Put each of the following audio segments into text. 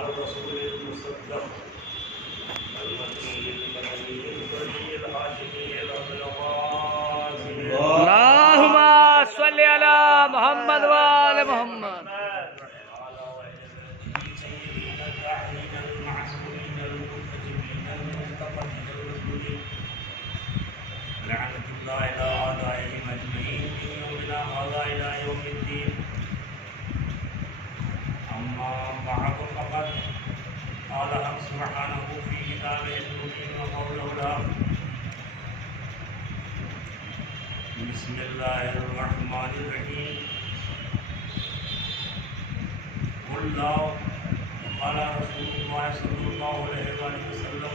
الرسول المصدق المكي المدني البديع الهاشمي الغازي اللهم صل على محمد وآل محمد. لعنة الله على أعدائهم أجمعين من يومنا هذا إلى يوم الدين. أما بعد فقد قال الحق سبحانه في كتابه المبين وقوله الحق. بسم الله الرحمن الرحيم. قل لا قال رسول الله صلى الله عليه وسلم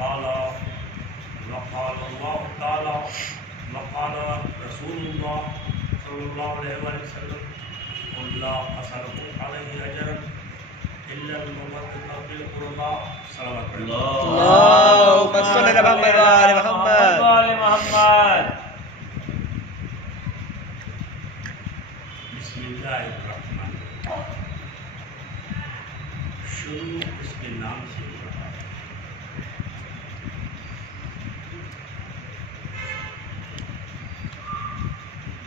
قال وقال الله تعالى وقال رسول الله صلى الله عليه وسلم قل لا أسألكم عليه أجرا إلا المودة بالقربى. صلوات الله. اللهم صل على محمد وآل محمد. بسم الله الرحمن الرحيم. شروع اس کے نام سے ہو رہا ہے.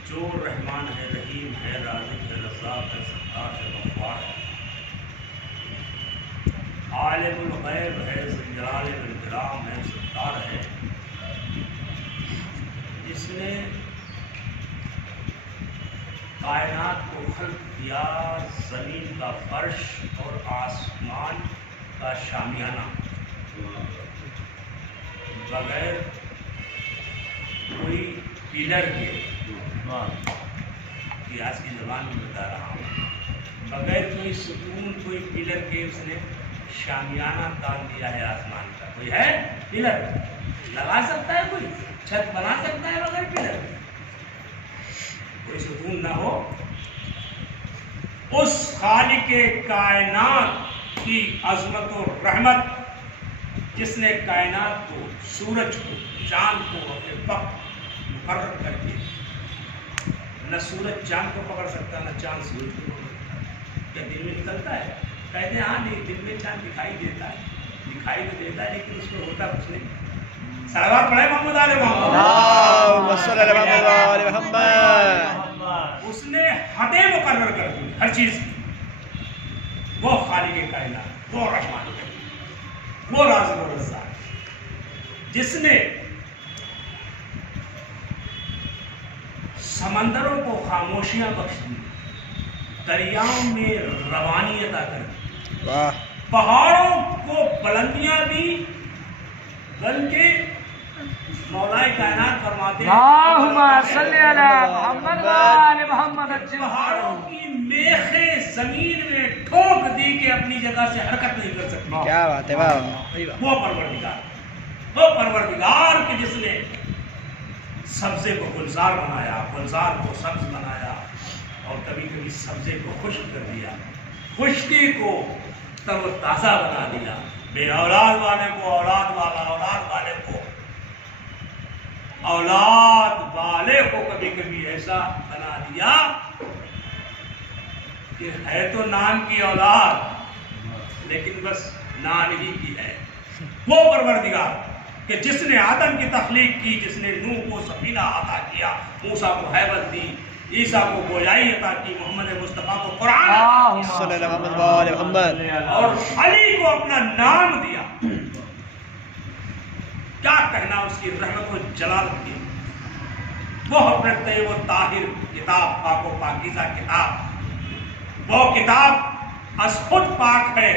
جو رحمان ہے، رحیم ہے، رازق ہے، رزاق ہے، ستار ہے، غفار ہے، عالم الغیب ہے، ذوالجلال والاکرام ہے، ستار ہے، جس نے کائنات کو خلق کیا، زمین کا فرش اور آسمان کا شامیانہ، بغیر کوئی پلر کے، یہ آج کی زبان میں بتا رہا ہوں، بغیر کوئی ستون، کوئی پلر کے اس نے شامیانہ تان دیا ہے آسمان کا. کوئی ہے پلر لگا سکتا ہے؟ کوئی چھت بنا سکتا ہے بغیر پلر؟ کوئی ستون نہ ہو. اس خالق کائنات کی عظمت و رحمت جس نے کائنات کو، سورج کو، چاند کو اپنے وقت مقرر کر کے، نہ سورج چاند کو پکڑ سکتا، نہ چاند سورج کو پکڑ سکتا. کیا دن میں نکلتا ہے؟ کہتے ہیں ہاں نہیں، دن میں چاند دکھائی دیتا ہے، دکھائی تو دیتا ہے لیکن اس میں ہوتا کچھ نہیں. صلوات پڑھے محمد آل محمد. اللهم صل على محمد وآل محمد. اس نے حدیں مقرر کر دی ہر چیز کی. وہ خالق کائنات، وہ رحمان الرحیم، وہ رازق و رزاق، جس نے سمندروں کو خاموشیاں بخش دی، دریاؤں میں روانی عطا کر دی، پہاڑوں کو بلندیاں دی، بلکہ مولا کائنات فرماتے ہیں اللهم صل على محمد وآل محمد. پہاڑوں کی میخیں زمین میں ٹھوک دی کہ اپنی جگہ سے حرکت نہیں کر سکتی. کیا بات ہے، واہ وہ پروردگار کہ جس نے سبزے کو گلزار بنایا، گلزار کو سبز بنایا، اور کبھی کبھی سبزے کو خشک کر دیا، خشکی کو تر و تازہ بنا دیا، بے اولاد والے کو اولاد والا، اولاد والے کو اولاد والے کو کبھی کبھی ایسا بنا دیا کہ ہے تو نان کی اولاد لیکن بس نان ہی کی ہے. وہ پروردگار کہ جس نے آدم کی تخلیق کی، جس نے نوح کو سفینہ عطا کیا، موسیٰ کو ہیبت دی، عیسیٰ کو گویائی عطا کی، محمد مصطفیٰ کو قرآن صلی اللہ علیہ وآلہ محمد، اور علی کو اپنا نام دیا. کیا کہنا اس کی رحمت و جلالت کی. وہ اپنے طیب و طاہر کتاب، پاک و پاکیزہ کتاب، وہ کتاب از خود پاک ہے،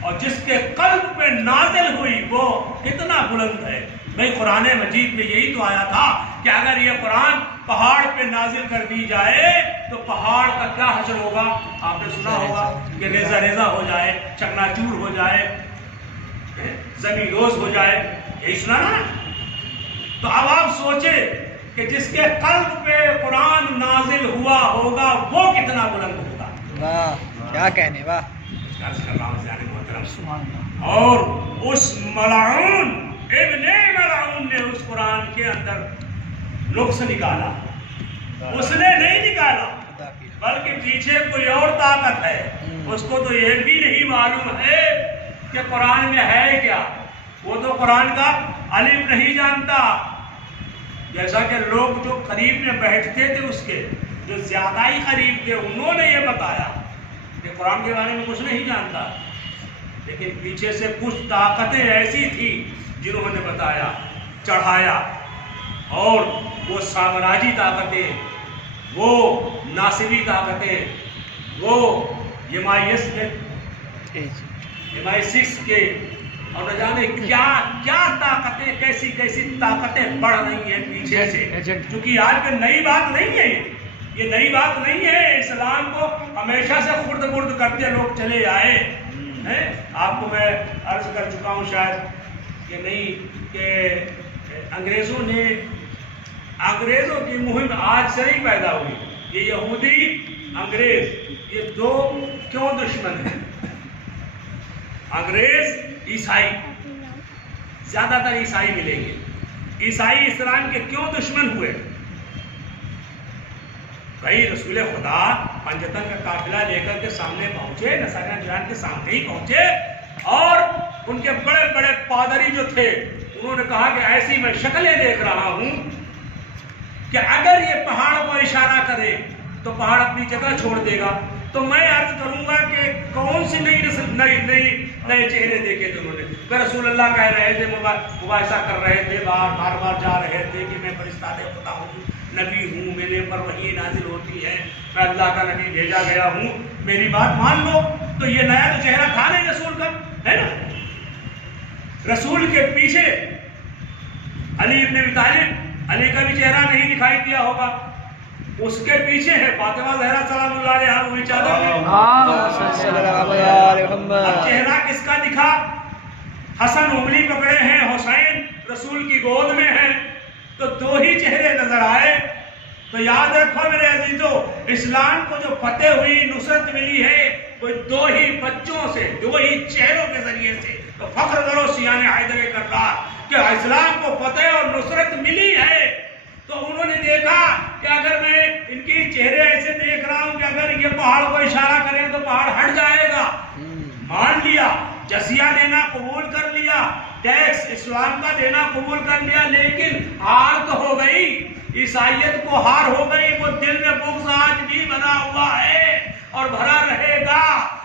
اور جس کے قلب پہ نازل ہوئی وہ کتنا بلند ہے. بھئی قرآن مجید میں یہی تو آیا تھا کہ اگر یہ قرآن پہاڑ پہ نازل کر دی جائے تو پہاڑ کا کیا حشر ہوگا. آپ نے سنا ہوگا کہ ریزہ ریزہ ہو جائے، چکنا چور ہو جائے، زمین دوز ہو جائے. یہی سنا نا. تو اب آپ سوچیں کہ جس کے قلب پہ قرآن نازل ہوا ہوگا وہ کتنا بلند ہوگا. واہ کیا کہنے، واہ. اور اس ملعون ابن ملعون نے اس قرآن کے اندر نقص نکالا، اس نے نہیں نکالا. بلکہ پیچھے کوئی اور طاقت ہے. اس کو تو یہ بھی نہیں معلوم ہے کہ قرآن میں ہے کیا. وہ تو قرآن کا الف نہیں جانتا. جیسا کہ لوگ جو قریب میں بیٹھتے تھے اس کے، جو زیادہ ہی قریب تھے، انہوں نے یہ بتایا کہ قرآن کے بارے میں کچھ نہیں جانتا. لیکن پیچھے سے کچھ طاقتیں ایسی تھی جنہوں نے بتایا، چڑھایا. اور وہ سامراجی طاقتیں، وہ ناصری طاقتیں، وہ MI6 کے اور نہ جانے کیا کیا طاقتیں، کیسی کیسی طاقتیں بڑھ رہی ہیں پیچھے سے. چونکہ آج کے نئی بات نہیں ہے، یہ نئی بات نہیں ہے. اسلام کو ہمیشہ سے خرد برد کرتے لوگ چلے آئے ہیں. آپ کو میں عرض کر چکا ہوں شاید کہ نہیں، کہ انگریزوں کی مہم آج سے نہیں پیدا ہوئی. یہ یہودی انگریز، یہ دو کیوں دشمن ہیں؟ انگریز عیسائی، زیادہ تر عیسائی ملیں گے. عیسائی اسلام کے کیوں دشمن ہوئے؟ بھائی رسول خدا پنجتن کا قافلہ لے کر کے سامنے پہنچے، نصاریان جان کے سامنے ہی پہنچے، اور ان کے بڑے بڑے پادری جو تھے انہوں نے کہا کہ ایسی میں شکلیں دیکھ رہا ہوں کہ اگر یہ پہاڑ کو اشارہ کرے تو پہاڑ اپنی جگہ چھوڑ دے گا. تو میں عرض کروں گا کہ کون سی نئے چہرے دیکھے تھے انہوں نے. کہ رسول اللہ کہہ رہے تھے، مباحثہ کر رہے تھے، بار جا رہے تھے کہ میں فرشتہ خدا ہوں، نبی ہوں، میرے پر وحی نازل ہوتی ہے، میں اللہ کا نبی بھیجا گیا ہوں، میری بات مان لو. تو یہ نیا تو چہرہ تھا نہیں رسول کا، ہے نا. رسول کے پیچھے علی ابن ابی طالب، علی کا بھی چہرہ نہیں دکھائی دیا ہوگا. اس کے پیچھے ہے فاطمہ زہرا سلام اللہ علیہا، وہی چادر میں. اب چہرہ کس کا دکھا؟ حسن انگلی پکڑے ہیں، حسین رسول کی گود میں ہے، تو دو ہی چہرے نظر آئے. تو یاد رکھو میرے عزیزو، اسلام کو جو فتح ہوئی، نصرت ملی ہے، وہ دو ہی بچوں سے، دو ہی چہروں کے ذریعے سے. تو فخر کرو سیان حیدر کرار کہ اسلام کو فتح اور نصرت ملی ہے. تو انہوں نے دیکھا کہ اگر میں ان کی چہرے ایسے دیکھ رہا ہوں کہ اگر یہ پہاڑ کو اشارہ کریں تو پہاڑ ہٹ جائے گا. مان لیا، جزیہ دینا قبول کر لیا، ٹیکس اسلام کا دینا قبول کر لیا. لیکن ہار تو ہو گئی، عیسائیت کو ہار ہو گئی. وہ دل میں بغض آج بھی بنا ہوا ہے اور بھرا رہے گا.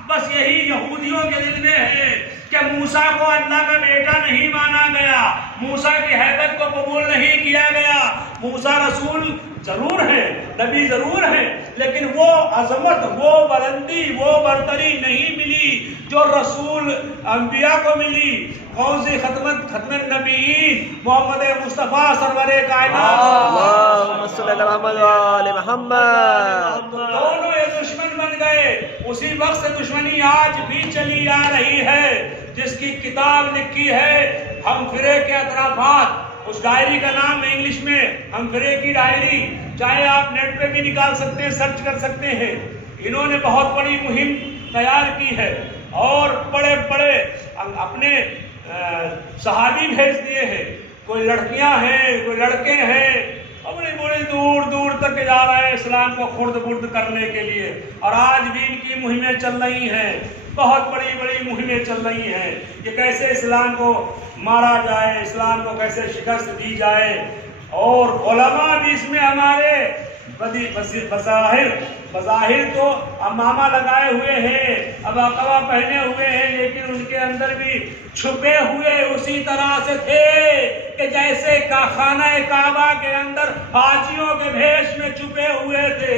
بس یہی یہودیوں کے دل میں ہے کہ موسیٰ کو اللہ کا بیٹا نہیں مانا گیا، موسیٰ کی حیثیت کو قبول نہیں کیا گیا. موسیٰ رسول ضرور ہے، نبی ضرور ہے، لیکن وہ عظمت، وہ بلندی، وہ برتری نہیں ملی جو رسول انبیاء کو ملی. کون سی ختم النبیین محمد مصطفیٰ سرور کائنات. اللہم صلی اللہ علیہ محمد. دونوں یہ دشمن بن گئے. اسی وقت سے دشمنی آج بھی چلی آ رہی ہے. جس کی کتاب لکھی ہے ہم فرے کے اطرافات، اس ڈائری کا نام ہے انگلش میں ہم فرے کی ڈائری. چاہے آپ نیٹ پہ بھی نکال سکتے ہیں، سرچ کر سکتے ہیں. انہوں نے بہت بڑی مہم تیار کی ہے اور بڑے بڑے اپنے صحابی بھیج دیے ہیں. کوئی لڑکیاں ہیں، کوئی لڑکے ہیں، اور بڑی دور دور تک جا رہے ہیں اسلام کو خرد برد کرنے کے لیے. اور آج بھی ان کی مہمیں چل رہی ہیں، بہت بڑی بڑی مہمیں چل رہی ہیں کہ کیسے اسلام کو مارا جائے، اسلام کو کیسے شکست دی جائے. اور علماء بھی اس میں ہمارے بظاہر تو امامہ لگائے ہوئے ہیں، عباقبہ پہنے ہوئے ہیں، لیکن ان کے اندر بھی چھپے ہوئے اسی طرح سے تھے کہ جیسے خانہ کعبہ کے اندر حاجیوں کے بھیش میں چھپے ہوئے تھے.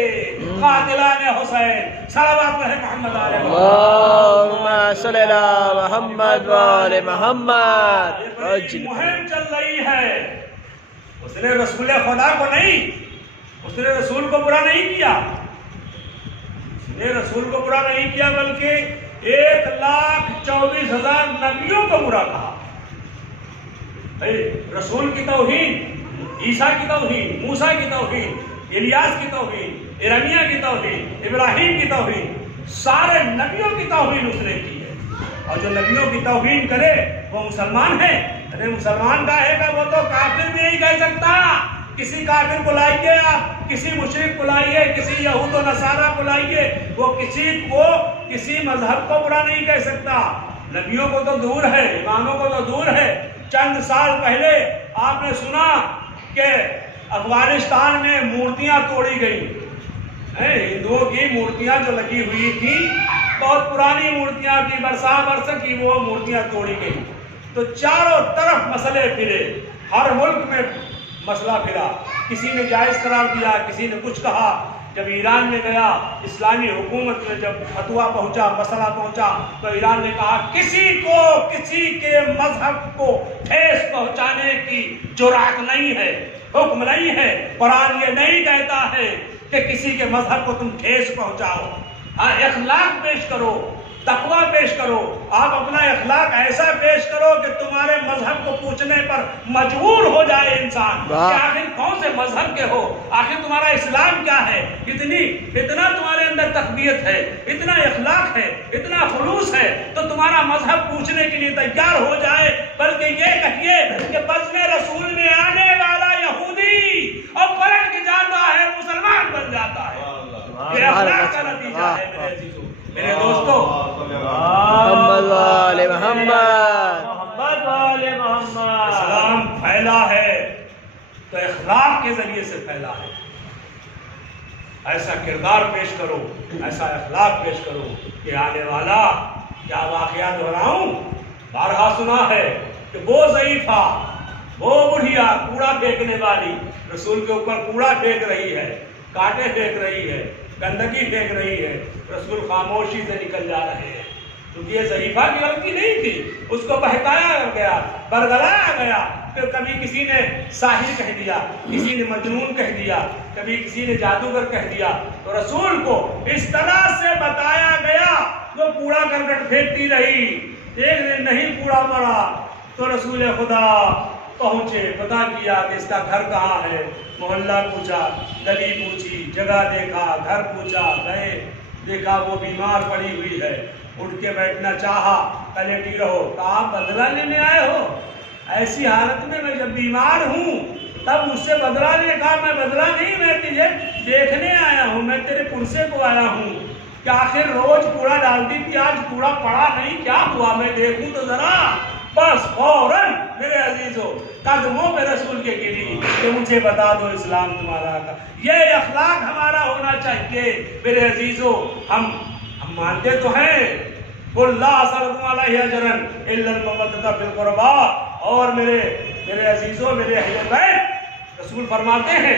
قاتلان حسین صلوات اللہ محمد علیہ اللہم صلی اللہ محمد وآل محمد. مہم چل رہی ہے. اس نے رسول خدا کو نہیں، اس نے رسول کو برا نہیں کیا، اس نے رسول کو برا نہیں کیا، بلکہ 1,24,000 نبیوں کو برا کہا. رسول کی توہین، عیسیٰ کی توہین، موسیٰ کی توہین، الیاس کی توہین، ارمیہ کی توہین، ابراہیم کی توہین، سارے نبیوں کی توہین اس نے کی ہے. اور جو نبیوں کی توہین کرے وہ مسلمان ہے. ارے مسلمان کا ہے کہ وہ تو کافر بھی نہیں کہہ سکتا. کسی کافر کو لائیے آپ، کسی مشرک کو لائیے، کسی یہود و نصارہ کو لائیے، وہ کسی مذہب کو برا نہیں کہہ سکتا. نبیوں کو تو دور ہے، اماموں کو تو دور ہے. چند سال پہلے آپ نے سنا کہ افغانستان میں مورتیاں توڑی گئیں. ہندوؤں کی مورتیاں جو لگی ہوئی تھیں، بہت پرانی مورتیاں کی، برسا برس کی وہ مورتیاں توڑی گئیں. تو چاروں طرف مسئلے پھرے، ہر ملک میں مسئلہ پھرا. کسی نے جائز قرار دیا، کسی نے کچھ کہا. جب ایران میں گیا، اسلامی حکومت میں جب فتویٰ پہنچا، مسئلہ پہنچا، تو ایران نے کہا کسی کے مذہب کو ٹھیس پہنچانے کی جرات نہیں ہے، حکم نہیں ہے. قرآن یہ نہیں کہتا ہے کہ کسی کے مذہب کو تم ٹھیس پہنچاؤ. اخلاق پیش کرو، تقویٰ پیش کرو. آپ اپنا اخلاق ایسا پیش کرو کہ تمہارے مذہب کو پوچھنے پر مجبور ہو جائے انسان کہ آخر کون سے مذہب کے ہو، آخر تمہارا اسلام کیا ہے. اتنا تمہارے اندر تقویت ہے، اتنا اخلاق ہے، اتنا خلوص ہے، تو تمہارا مذہب پوچھنے کے لیے تیار ہو جائے. بلکہ یہ کہیے کہ بزم رسول میں آنے والا یہودی اور پلٹ کے جاتا ہے مسلمان بن جاتا ہے. یہ اخلاق کا نتیجہ ہے میرے عزیزو، میرے دوستو. محمد والے محمد، محمد والے محمد. اسلام پھیلا ہے تو اخلاق کے ذریعے سے پھیلا ہے. ایسا کردار پیش کرو، ایسا اخلاق پیش کرو کہ آنے والا. کیا واقعہ دہراؤں، بارہا سنا ہے کہ وہ ضعیفہ، وہ بڑھیا کوڑا پھینکنے والی رسول کے اوپر کوڑا پھینک رہی ہے، کانٹے پھینک رہی ہے، گندگی پھینک رہی ہے. رسول خاموشی سے نکل جا رہے ہیں، کیونکہ یہ ضعیفہ کی غلطی نہیں تھی. اس کو بہکایا گیا، برگلایا گیا. کہ کبھی کسی نے ساحر کہہ دیا، کسی نے مجنون کہہ دیا، کبھی کسی نے جادوگر کہہ دیا. تو رسول کو اس طرح سے بتایا گیا، وہ کوڑا کرکٹ پھینکتی رہی. ایک دن نہیں کوڑا پڑا تو رسول خدا پہنچے، پتا کیا کہ اس کا گھر کہاں ہے. محلہ پوچھا، گلی پوچھی، جگہ دیکھا، گھر پوچھا، گئے، دیکھا وہ بیمار پڑی ہوئی ہے. اٹھ کے بیٹھنا چاہا، لیٹی رہو. کہا بدلہ لینے آئے ہو؟ ایسی حالت میں جب بیمار ہوں تب مجھ سے بدلہ لینے. کہا میں بدلہ نہیں، میں تجھے دیکھنے آیا ہوں، میں تیرے پرسے کو آیا ہوں کہ آخر روز کوڑا ڈالتی تھی، آج کوڑا پڑا نہیں، کیا ہوا میں دیکھوں تو ذرا. بس فوراً میرے عزیزو قدموں پہ رسول کے گری کہ مجھے بتا دو اسلام تمہارا کا. یہ اخلاق ہمارا ہونا چاہیے میرے عزیزو. ہم مانتے تو ہیں قُلْ لَا أَسْأَلُكُمْ عَلَيْهِ أَجْرًا إِلَّا الْمَوَدَّةَ فِي الْقُرْبَىٰ. اور میرے عزیزو، میرے اہل بیت، رسول فرماتے ہیں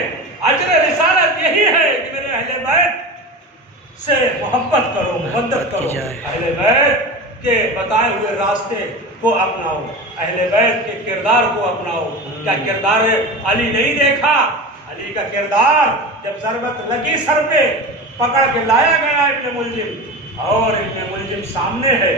اجر رسالت یہی ہے کہ میرے اہل بیت سے محبت کرو، مودت کرو. اہل بیت کے بتائے ہوئے راستے کو اپناؤ، اہل بیت کے کردار کو اپناؤ. کیا کردار علی نہیں دیکھا؟ علی کا کردار جب ضربت لگی سر پہ، پکڑ کے لایا گیا ابن ملجم، اور ابن ملجم سامنے ہے.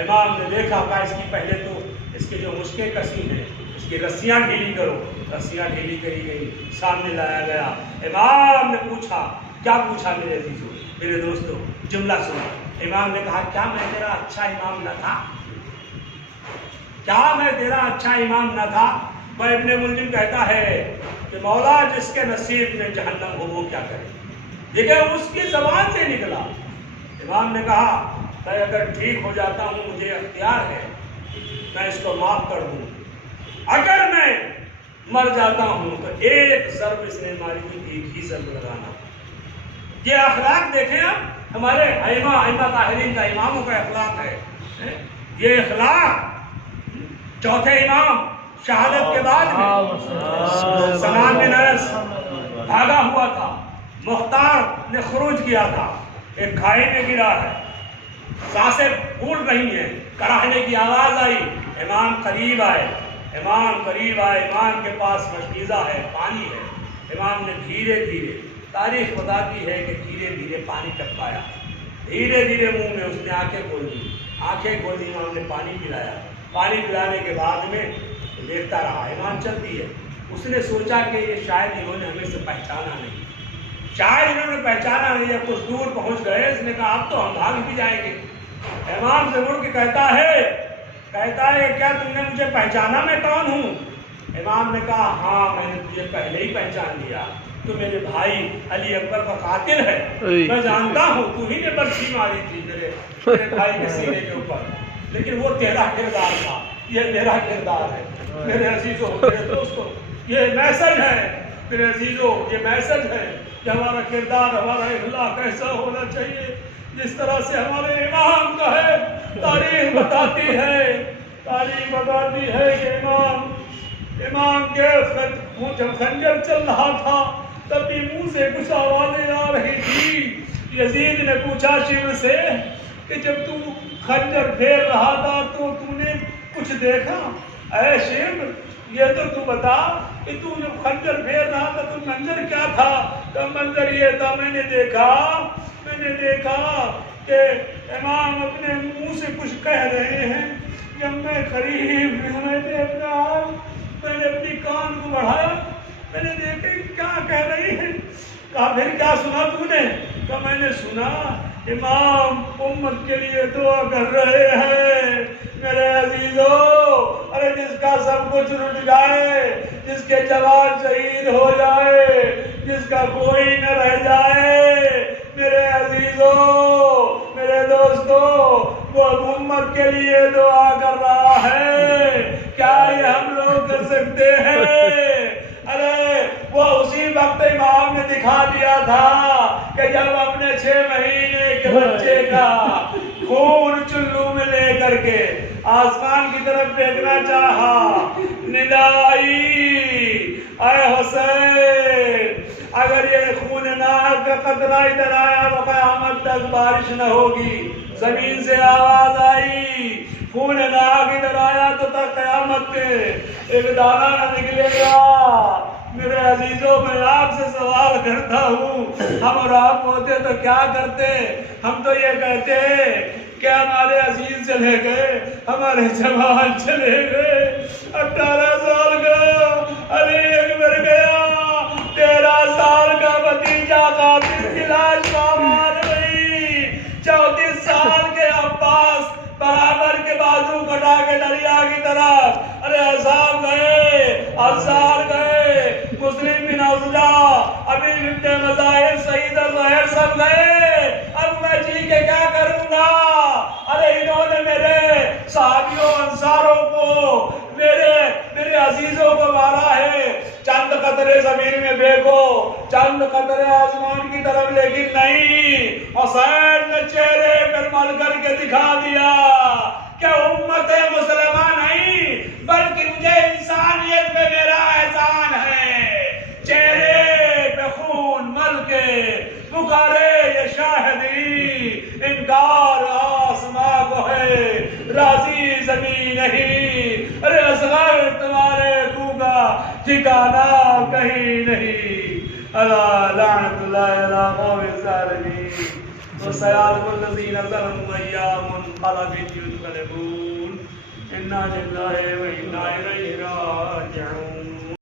امام نے دیکھا کہ اس کی پہلے تو اس کے جو مشکیں کسی ہیں اس کی رسیاں ڈھیلی کرو. رسیاں ڈھیلی کری گئی، سامنے لایا گیا. امام نے پوچھا، کیا پوچھا میرے عزیزو، میرے دوستو؟ جملہ سنا. امام نے کہا کیا میں تیرا اچھا امام نہ تھا؟ کیا میں تیرا اچھا امام نہ تھا؟ وہ ابن ملجم کہتا ہے کہ مولا جس کے نصیب میں جہنم ہو وہ کیا کرے. دیکھیں اس کی زبان سے نکلا. امام نے کہا کہ اگر ٹھیک ہو جاتا ہوں مجھے اختیار ہے، میں اس کو معاف کر دوں. اگر میں مر جاتا ہوں تو ایک ضرب اس نے ماری تھی، ایک ہی ضرب لگانا. یہ اخلاق دیکھیں آپ ہمارے ائمہ طاہرین کا، اماموں کا اخلاق ہے. یہ اخلاق چوتھے امام شہادت کے بعد میں سلمان بن انس بھاگا ہوا تھا. مختار نے خروج کیا تھا، ایک کھائی میں گرا ہے، سانسیں پھول رہی ہیں، کراہنے کی آواز آئی. امام قریب آئے، امام کے پاس مشکیزہ ہے، پانی ہے. امام نے دھیرے دھیرے، تاریخ بتاتی ہے کہ دھیرے دھیرے پانی ٹپکایا. دھیرے دھیرے منہ میں اس نے آنکھیں کھول دی. امام نے پانی پلایا. پانی پلانے کے بعد میں دیکھتا رہا. امام چلتی ہے. اس نے سوچا کہ یہ شاید انہوں نے ہمیں سے پہچانا نہیں، شاید انہوں نے پہچانا نہیں. کچھ دور پہنچ گئے. اس نے کہا اب تو ہم بھاگ بھی جائیں گے. امام سے مڑ کے کہتا ہے کیا تم نے مجھے پہچانا میں کون ہوں؟ امام نے کہا ہاں میں نے تجھے پہلے ہی پہچان لیا، تو میرے بھائی علی اکبر کا قاتل ہے، میں جانتا ہوں تو ہی نے برچھی ماری تھی میرے بھائی کے سینے کے اوپر، لیکن وہ تیرا کردار تھا، یہ میرا کردار ہے۔ میرے عزیزوں، میرے دوستوں، یہ میسج ہے میرے عزیزوں، یہ میسج ہے کہ ہمارا کردار، ہمارا اخلاق کیسا ہونا چاہیے۔ جس طرح سے ہمارے امام کا ہے، تاریخ بتاتی ہے کہ امام کے جب خنجر چل رہا تھا تب بھی منہ سے کچھ آوازیں آ رہی تھی۔ یزید نے پوچھا شیو سے کہ جب تو خنجر پھیر رہا تھا تو تو نے کچھ دیکھا؟ اے شیو یہ تو بتا کہ تو جب خنجر پھیر رہا تھا تو منظر کیا تھا؟ تو منظر یہ تھا، میں نے دیکھا کہ امام اپنے منہ سے کچھ کہہ رہے ہیں۔ جب میں قریب میں نے اپنی کان کو بڑھایا، میں نے دیکھا کیا کہہ رہی ہے۔ کہا پھر کیا سنا تو نے؟ کہا میں نے سنا امام امت کے لیے دعا کر رہے ہیں۔ میرے عزیزو، ارے جس کا سب کچھ رٹ جائے، جس کے جوان شہید ہو جائے، جس کا کوئی نہ رہ جائے، میرے عزیزو، میرے دوستو، وہ امت کے لیے دعا کر رہا ہے۔ کیا یہ ہم لوگ کر سکتے ہیں؟ ارے وہ اسی وقت امام نے دکھا دیا تھا کہ جب اپنے 6 مہینے کے بچے کا خون چلو میں لے کر کے آسمان کی طرف پھینکنا چاہا، ندا آئی، اے حسین اگر یہ خون ناک کا قطرہ ادھر آیا تو قیامت تک بارش نہ ہوگی۔ زمین سے آواز آئی، خون ناک ادھر آیا تو تک قیامت کے ایک دانہ نہ نکلے گا۔ میرے عزیزوں، میں آپ سے سوال کرتا ہوں، ہم اور آپ ہوتے تو کیا کرتے؟ ہم تو یہ کہتے کہ ہمارے عزیز چلے گئے، ہمارے جوان چلے گئے، 18 سال کا علی اکبر گیا، 13 سال کا بھتیجا قاتل کی لاش پامال گئی، 34 سال کے عباس برابر کے بازو کٹا کے دریا کی طرف، ارے عذاب گئے، ازار گئے، مسلم بن عوزہ، ابھی بن مظاہر، سعید الظاہر سب گئے۔ اب میں جی کے کیا کروں گا؟ ارے انہوں نے میرے صحابیوں انصاروں کو، میرے عزیزوں کو مارا ہے۔ چند قطرے زمین میں بھیگو، چند قطرے آسمان کی طرف، لیکن نہیں، حسین نے چہرے پر مل کر کے دکھا دیا کہ امت مسلمہ نہیں بلکہ مجھے انسانیت پہ میرا احسان ہے۔ چہرے پہ خون مل کے پکارے یہ شاہدی، انکار آسماں کو ہے، راضی زمین نہیں، ارے اصغر تمہارے خون کا ٹھکانہ کہیں نہیں۔ اللہ لعنت اللہ علی قوم الظالمین وسيعلم الذين ظلموا أيام منقلب ينقلبون إنا لله وإنا إليه راجعون۔